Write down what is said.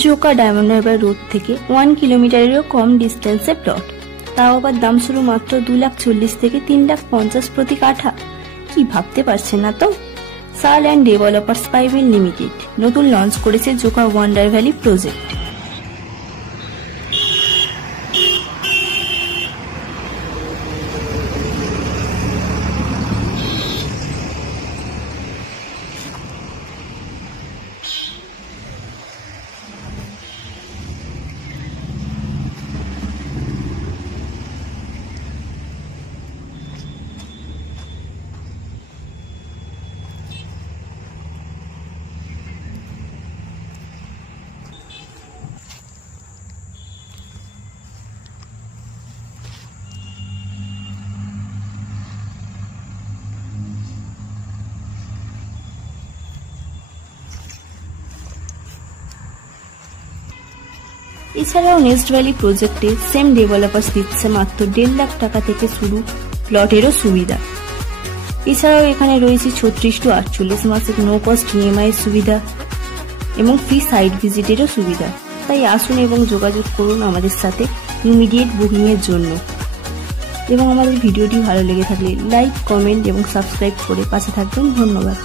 জোকা ডায়মন্ড হারবার রোড থেকে 1 কিলোমিটারেরও কম ডিস্টেন্সে প্লট, তাও আবার দাম শুরু মাত্র 2,40,000 থেকে 3,50,000 প্রতি কাঠা। কি ভাবতে পারছেন না তো? সাল অ্যান্ড ডেভেলপার্স প্রাইভেট লিমিটেড নতুন লঞ্চ করেছে জোকা ওয়ান্ডার ভ্যালি প্রজেক্ট। এছাড়াও নেক্সট ভ্যালি প্রজেক্টে সেম ডেভেলপার্স দিচ্ছে মাত্র 1.5 লাখ টাকা থেকে শুরু প্লটেরও সুবিধা। এছাড়াও এখানে রয়েছে 36 to 48 মাসের নো কস্ট ইএমআই সুবিধা এবং ফ্রি সাইট ভিজিটেরও সুবিধা। তাই আসুন এবং যোগাযোগ করুন আমাদের সাথে ইমিডিয়েট বুকিং এর জন্য। এবং আমাদের ভিডিওটি ভালো লেগে থাকলে লাইক, কমেন্ট এবং সাবস্ক্রাইব করে পাশে থাকবেন। ধন্যবাদ।